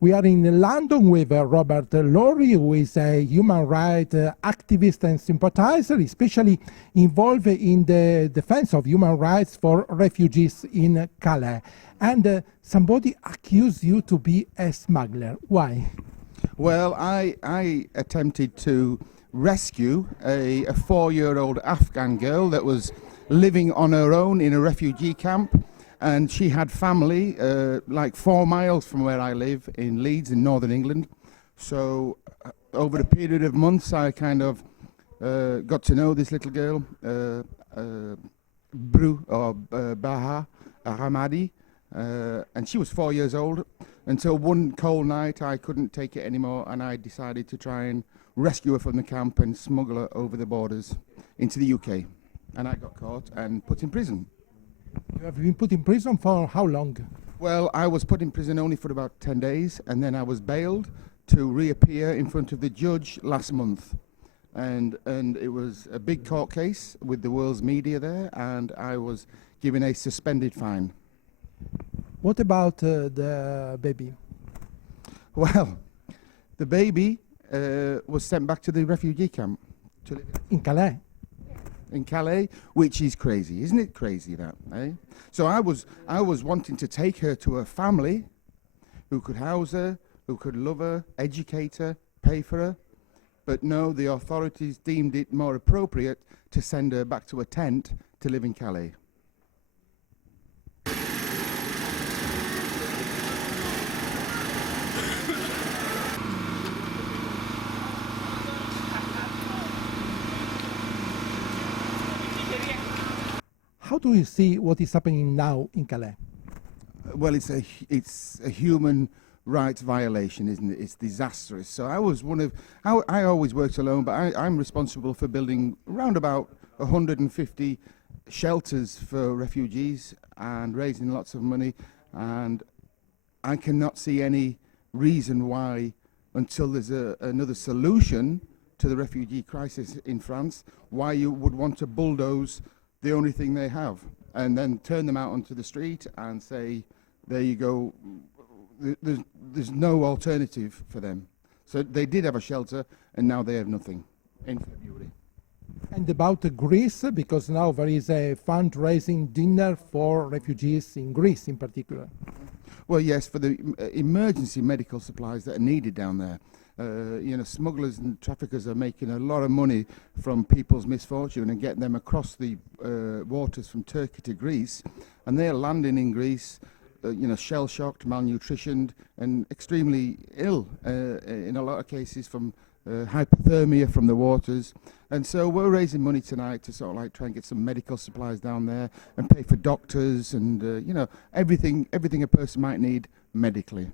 We are in London with Robert Lawrie, who is a human rights activist and sympathizer, especially involved in the defense of human rights for refugees in Calais. And somebody accused you to be a smuggler. Why? Well, I attempted to rescue a 4-year-old Afghan girl that was living on her own in a refugee camp. And she had family like 4 miles from where I live in Leeds in northern England. So over a period of months, I kind of got to know this little girl, Baha Ahmadi, and she was 4 years old. Until one cold night, I couldn't take it anymore, and I decided to try and rescue her from the camp and smuggle her over the borders into the UK. And I got caught and put in prison. You have been put in prison for how long? Well, I was put in prison only for about 10 days, and then I was bailed to reappear in front of the judge last month. And it was a big court case with the world's media there, and I was given a suspended fine. What about the baby? Well, the baby was sent back to the refugee camp to live in Calais. In Calais, which is crazy, isn't it crazy that, eh? So I was wanting to take her to her family, who could house her, who could love her, educate her, pay for her, but no, the authorities deemed it more appropriate to send her back to a tent to live in Calais. How do you see what is happening now in Calais? Well, it's a human rights violation, isn't it? It's disastrous. So I always worked alone, but I'm responsible for building around about 150 shelters for refugees and raising lots of money. And I cannot see any reason why, until there's another solution to the refugee crisis in France, why you would want to bulldoze the only thing they have and then turn them out onto the street and say, there you go, there's no alternative for them. So they did have a shelter and now they have nothing in February. And about Greece, because now there is a fundraising dinner for refugees in Greece in particular. Well, yes, for the emergency medical supplies that are needed down there. Smugglers and traffickers are making a lot of money from people's misfortune and getting them across the waters from Turkey to Greece, and they're landing in Greece, shell-shocked, malnutritioned, and extremely ill, in a lot of cases from hypothermia from the waters. And so we're raising money tonight to sort of like try and get some medical supplies down there and pay for doctors and, everything a person might need medically.